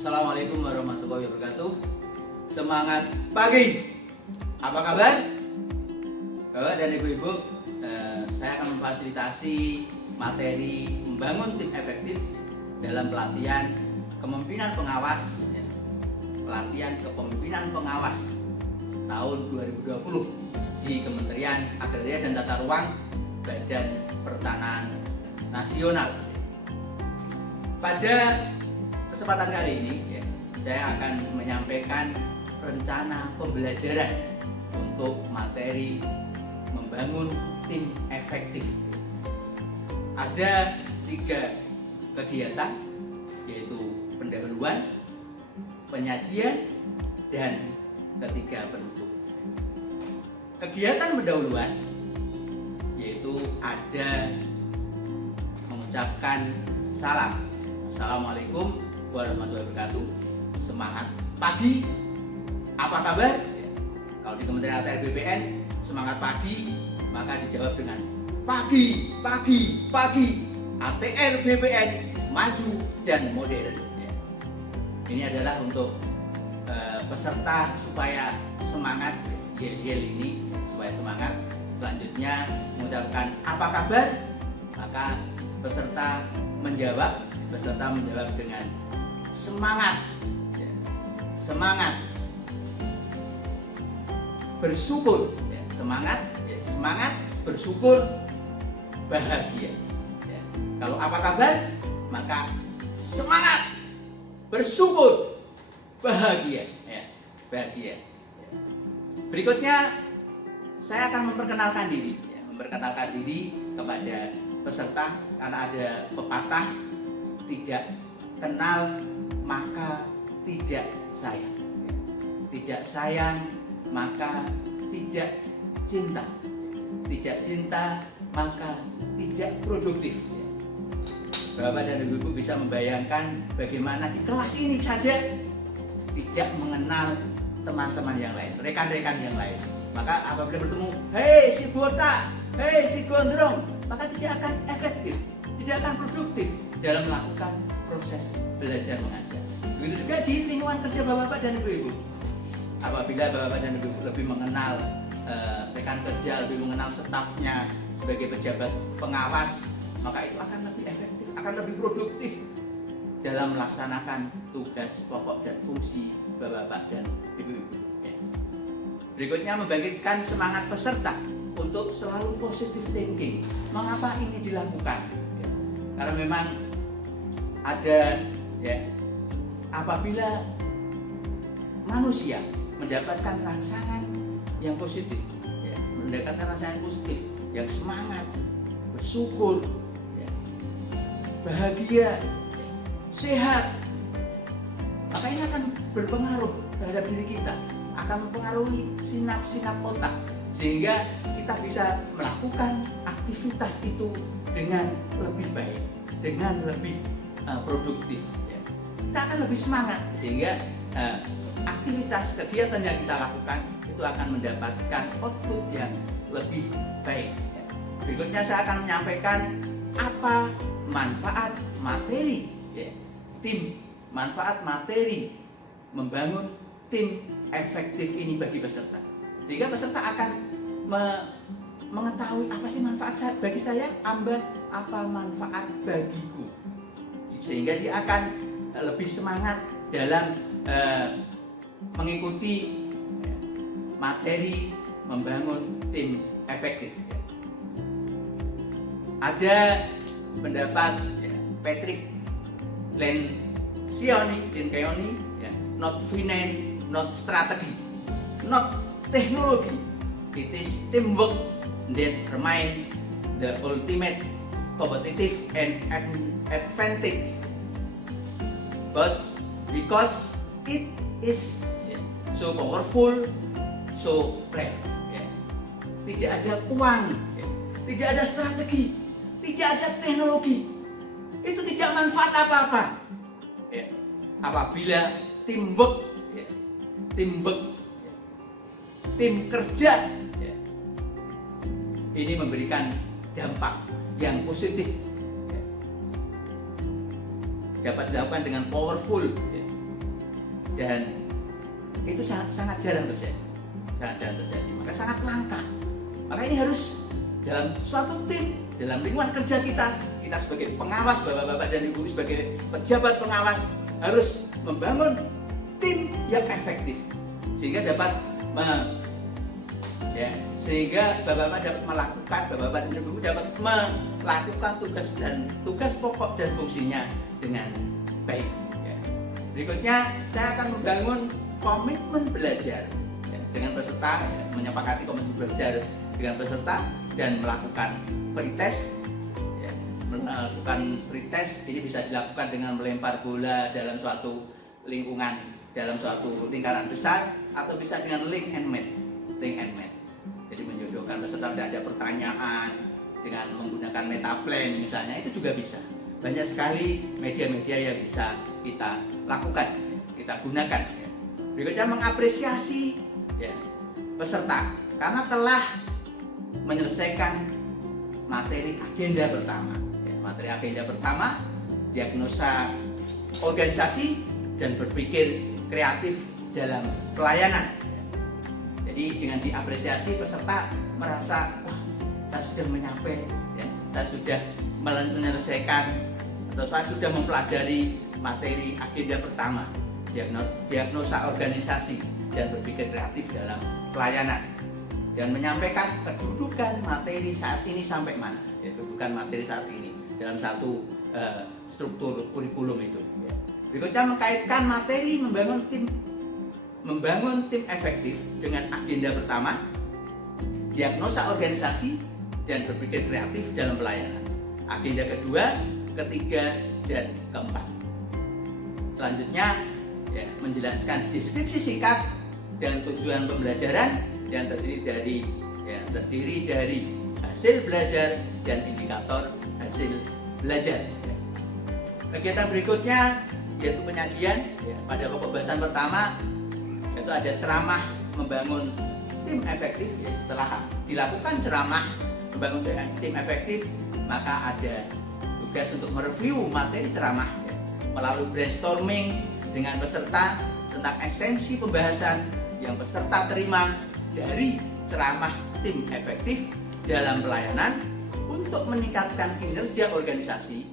Assalamualaikum warahmatullahi wabarakatuh. Semangat pagi. Apa kabar? Bapak dan Ibu-ibu, saya akan memfasilitasi materi membangun tim efektif dalam pelatihan kepemimpinan pengawas, pelatihan kepemimpinan pengawas tahun 2020 di Kementerian Agraria dan Tata Ruang Badan Pertanahan Nasional. Pada kesempatan kali ini saya akan menyampaikan rencana pembelajaran untuk materi membangun tim efektif. Ada 3 kegiatan, yaitu pendahuluan, penyajian, dan ketiga penutup. Kegiatan pendahuluan yaitu ada mengucapkan salam. Assalamualaikum warahmatullahi wabarakatuh. Semangat pagi. Apa kabar? Kalau di Kementerian ATR BPN semangat pagi, maka dijawab dengan pagi, pagi, pagi. ATR BPN maju dan modern. Ini adalah untuk peserta supaya semangat, yel-yel ini supaya semangat. Selanjutnya mengucapkan apa kabar, maka peserta menjawab dengan semangat, semangat, bersyukur, semangat, bersyukur, bahagia. Kalau apa kabar, maka semangat, bersyukur, bahagia, bahagia. Berikutnya saya akan memperkenalkan diri kepada peserta, karena ada pepatah, tidak kenal maka tidak sayang, tidak sayang maka tidak cinta, tidak cinta maka tidak produktif. Bapak dan Ibu bisa membayangkan bagaimana di kelas ini saja tidak mengenal teman-teman yang lain, rekan-rekan yang lain. Maka apabila bertemu, hei si Bota, hei si Gondrong, maka tidak akan efektif, tidak akan produktif dalam melakukan proses belajar mengajar. Begitu juga di lingkungan kerja Bapak dan Ibu. Apabila Bapak dan Ibu lebih mengenal rekan kerja, lebih mengenal stafnya sebagai pejabat pengawas, maka itu akan lebih efektif, akan lebih produktif dalam melaksanakan tugas pokok dan fungsi Bapak dan Ibu-ibu. Berikutnya, membangkitkan semangat peserta untuk selalu positive thinking. Mengapa ini dilakukan? Karena memang ada apabila manusia mendapatkan rangsangan yang positif, mendapatkan rangsangan positif, yang semangat, bersyukur, bahagia, sehat, maka ini akan berpengaruh terhadap diri kita, akan mempengaruhi sinap-sinap otak, sehingga kita bisa melakukan aktivitas itu dengan lebih baik, dengan lebih produktif. Kita akan lebih semangat, sehingga aktivitas kegiatan yang kita lakukan itu akan mendapatkan output yang lebih baik. Berikutnya saya akan menyampaikan apa manfaat materi manfaat materi membangun tim efektif ini bagi peserta, sehingga peserta akan mengetahui apa sih manfaat bagi saya, apa manfaat bagiku, sehingga dia akan lebih semangat dalam mengikuti materi membangun tim efektif. Ada pendapat Patrick Lencioni, not finance, not strategy, not technology. It is teamwork that remain the ultimate competitive and advantage. But because it is so powerful, so rare. Tidak ada uang, tidak ada strategi, tidak ada teknologi, itu tidak manfaat apa-apa. Apabila teamwork, tim kerja ini memberikan dampak yang positif, dapat dilakukan dengan powerful, dan itu sangat jarang terjadi, maka sangat langka. Maka ini harus dalam suatu tim, dalam lingkungan kerja kita sebagai pengawas, bapak-bapak dan ibu sebagai pejabat pengawas harus membangun tim yang efektif sehingga dapat sehingga bapak-bapak dapat melakukan, bapak-bapak dan ibu dapat melakukan tugas pokok dan fungsinya dengan baik. Berikutnya saya akan membangun komitmen belajar dengan peserta, menyepakati komitmen belajar dengan peserta dan melakukan pretest. Melakukan pretest ini bisa dilakukan dengan melempar bola dalam suatu lingkungan, dalam suatu lingkaran besar, atau bisa dengan link and match. Jadi menjodohkan peserta, ada pertanyaan dengan menggunakan metaplan misalnya, itu juga bisa. Banyak sekali media-media yang bisa kita lakukan, kita gunakan. Berikutnya mengapresiasi peserta karena telah menyelesaikan materi agenda pertama. Materi agenda pertama, diagnosa organisasi dan berpikir kreatif dalam pelayanan. Jadi dengan diapresiasi peserta merasa, wah, saya sudah mencapai, saya sudah menyelesaikan atau saya sudah mempelajari materi agenda pertama, diagnosa organisasi dan berpikir kreatif dalam pelayanan, dan menyampaikan kedudukan materi saat ini sampai mana, kedudukan materi saat ini dalam satu struktur kurikulum itu. Berikutnya mengkaitkan materi membangun tim efektif dengan agenda pertama, diagnosa organisasi dan berpikir kreatif dalam pelayanan. Agenda kedua, ketiga, dan keempat. Selanjutnya menjelaskan deskripsi singkat dan tujuan pembelajaran yang terdiri dari hasil belajar dan indikator hasil belajar. Kegiatan berikutnya yaitu penyajian. Pada pokok bahasan pertama yaitu ada ceramah membangun tim efektif. Setelah dilakukan ceramah membangun tim efektif, maka ada tugas untuk mereview materi ceramah melalui brainstorming dengan peserta tentang esensi pembahasan yang peserta terima dari ceramah tim efektif dalam pelayanan untuk meningkatkan kinerja organisasi,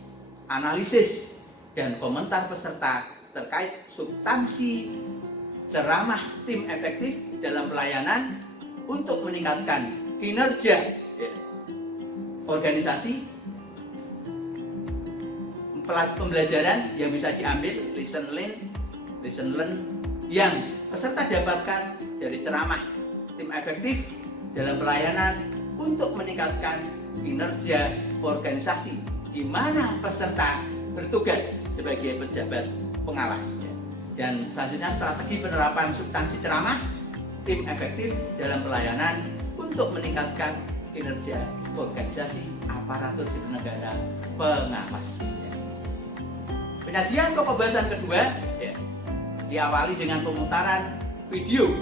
analisis dan komentar peserta terkait substansi ceramah tim efektif dalam pelayanan untuk meningkatkan kinerja organisasi, pembelajaran yang bisa diambil, lesson learn yang peserta dapatkan dari ceramah tim efektif dalam pelayanan untuk meningkatkan kinerja organisasi di mana peserta bertugas sebagai pejabat pengawas. Dan selanjutnya strategi penerapan substansi ceramah tim efektif dalam pelayanan untuk meningkatkan kinerja organisasi aparatur sipil negara pengawas. Penyajian pokok bahasan kedua diawali dengan pemutaran video.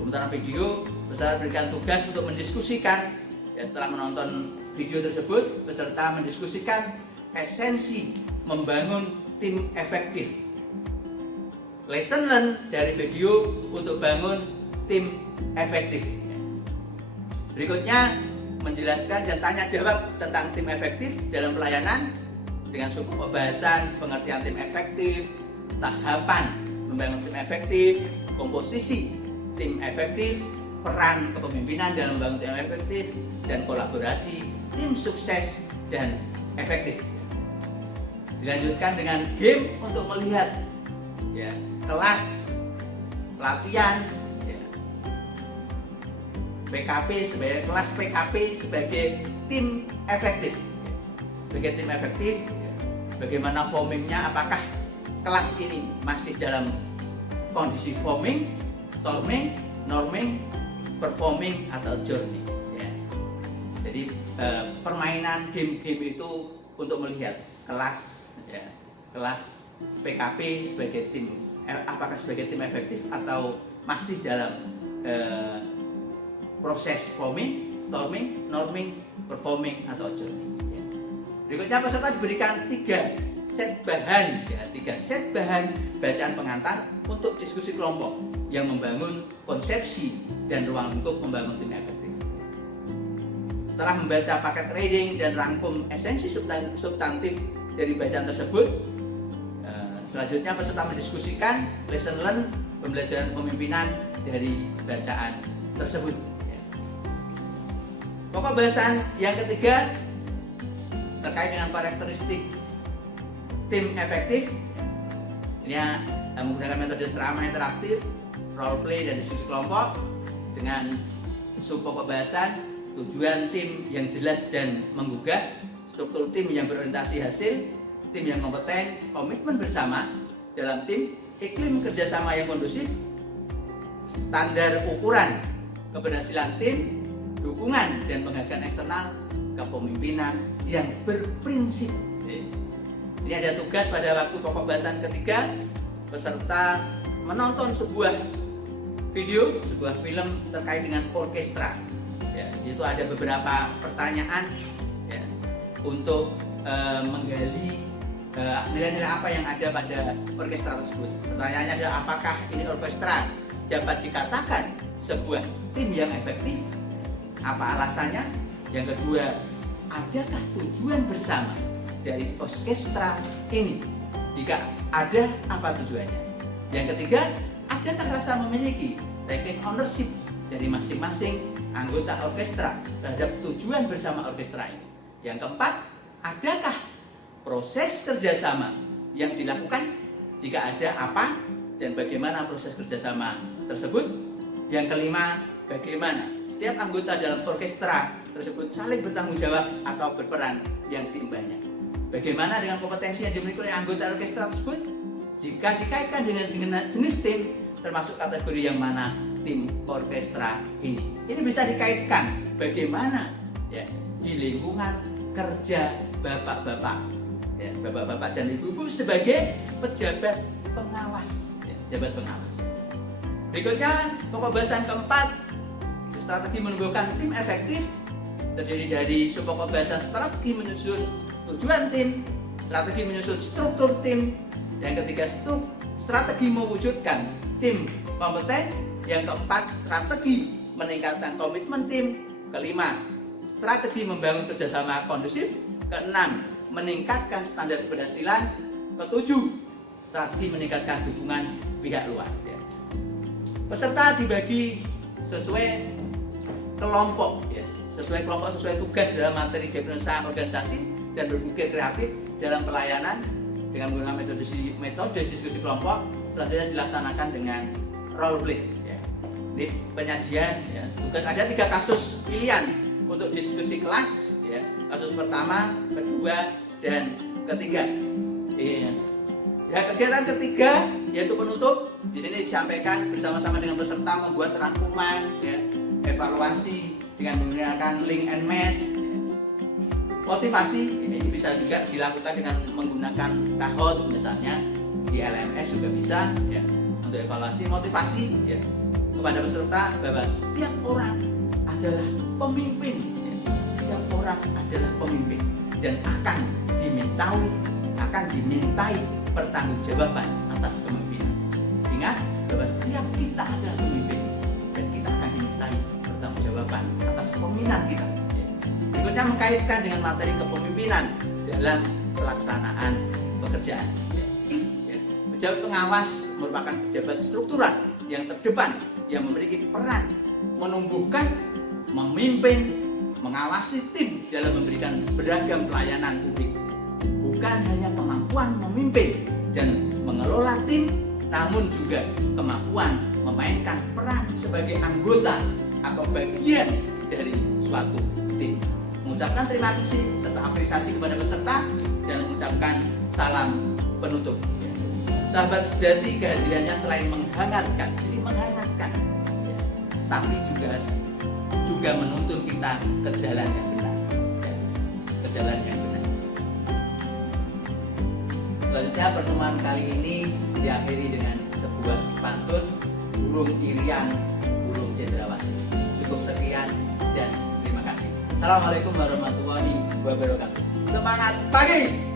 Pemutaran video, peserta berikan tugas untuk mendiskusikan. Setelah menonton video tersebut, peserta mendiskusikan esensi membangun tim efektif. Lesson learn dari video untuk bangun tim efektif. Berikutnya menjelaskan dan tanya jawab tentang tim efektif dalam pelayanan dengan sub pembahasan pengertian tim efektif, tahapan membangun tim efektif, komposisi tim efektif, peran kepemimpinan dalam membangun tim efektif, dan kolaborasi tim sukses dan efektif. Dilanjutkan dengan game untuk melihat kelas pelatihan PKP sebagai kelas PKP sebagai tim efektif. Sebagai tim efektif, bagaimana formingnya? Apakah kelas ini masih dalam kondisi forming, storming, norming, performing, atau journey? Jadi permainan game-game itu untuk melihat kelas PKP sebagai tim, apakah sebagai tim efektif atau masih dalam proses forming, storming, norming, performing, atau journey. Berikutnya peserta diberikan 3 set bahan, ya, 3 set bahan bacaan pengantar untuk diskusi kelompok yang membangun konsepsi dan ruang untuk membangun tim efektif. Setelah membaca paket reading dan rangkum esensi substantif dari bacaan tersebut, selanjutnya peserta mendiskusikan lesson learn pembelajaran kepemimpinan dari bacaan tersebut. Pokok bahasan yang ketiga terkait dengan karakteristik tim efektif. Ini menggunakan metode ceramah interaktif, role play dan diskusi kelompok dengan sub pokok bahasan tujuan tim yang jelas dan menggugah, struktur tim yang berorientasi hasil, tim yang kompeten, komitmen bersama dalam tim, iklim kerjasama yang kondusif, standar ukuran keberhasilan tim, dukungan dan penghargaan eksternal, kepemimpinan yang berprinsip. Ini ada tugas pada waktu pokok bahasan ketiga, peserta menonton sebuah video, sebuah film terkait dengan orkestra. Ya, itu ada beberapa pertanyaan, ya, untuk menggali nilai-nilai apa yang ada pada orkestra tersebut. Pertanyaannya adalah apakah ini orkestra dapat dikatakan sebuah tim yang efektif? Apa alasannya? Yang kedua, adakah tujuan bersama dari orkestra ini? Jika ada, apa tujuannya? Yang ketiga, adakah rasa memiliki taking ownership dari masing-masing anggota orkestra terhadap tujuan bersama orkestra ini? Yang keempat, adakah proses kerjasama yang dilakukan? Jika ada, apa dan bagaimana proses kerjasama tersebut? Yang kelima, bagaimana setiap anggota dalam orkestra tersebut saling bertanggung jawab atau berperan yang diembannya? Bagaimana dengan kompetensi yang dimiliki oleh anggota orkestra tersebut? Jika dikaitkan dengan jenis tim, termasuk kategori yang mana tim orkestra ini? Ini bisa dikaitkan bagaimana, ya, di lingkungan kerja bapak-bapak, ya, bapak-bapak dan ibu-ibu sebagai pejabat pengawas, ya, pejabat pengawas. Berikutnya pokok bahasan keempat, strategi menumbuhkan tim efektif, terdiri dari pokok bahasan strategi menyusun tujuan tim, strategi menyusun struktur tim, yang ketiga strategi mewujudkan tim kompeten, yang keempat strategi meningkatkan komitmen tim, kelima strategi membangun kerjasama kondusif, keenam meningkatkan standar keberhasilan, ketujuh strategi meningkatkan dukungan pihak luar. Ya. Peserta dibagi sesuai kelompok, ya, sesuai kelompok, sesuai tugas dalam materi definisi organisasi dan berpikir kreatif dalam pelayanan dengan menggunakan metode diskusi kelompok. Selanjutnya dilaksanakan dengan role play. Ya. Ini penyajian, ya. Tugas ada 3 kasus pilihan untuk diskusi kelas. Ya. Kasus pertama, kedua, dan ketiga. Ya. Ya, kegiatan ketiga yaitu penutup. Di sini disampaikan bersama-sama dengan peserta membuat rangkuman, ya, evaluasi dengan menggunakan link and match. Ya. Motivasi ini bisa juga dilakukan dengan menggunakan Kahoot misalnya, di LMS juga bisa, ya, untuk evaluasi motivasi, ya, kepada peserta bahwa setiap orang adalah pemimpin, ya, setiap orang adalah pemimpin dan akan dimintai pertanggungjawaban atas kepemimpinan. Ingat bahwa setiap kita adalah pemimpin dan kita akan dimintai pertanggungjawaban atas kepemimpinan kita. Ya. Berikutnya mengkaitkan dengan materi kepemimpinan dalam pelaksanaan pekerjaan. Pejabat pengawas merupakan pejabat struktural yang terdepan yang memiliki peran menumbuhkan, memimpin, mengawasi tim dalam memberikan beragam pelayanan publik. Bukan hanya kemampuan memimpin dan mengelola tim, namun juga kemampuan memainkan peran sebagai anggota atau bagian dari suatu tim. Mengucapkan terima kasih serta apresiasi kepada peserta dan mengucapkan salam penutup. Sahabat sejati, kehadirannya selain menghangatkan, jadi menghangatkan, ya, tapi juga menuntun kita ke jalan yang benar, ya, ke jalan yang benar. Selanjutnya pertemuan kali ini diakhiri dengan sebuah pantun burung irian, burung cendrawasih. Cukup sekian dan terima kasih. Assalamualaikum warahmatullahi wabarakatuh. Semangat pagi!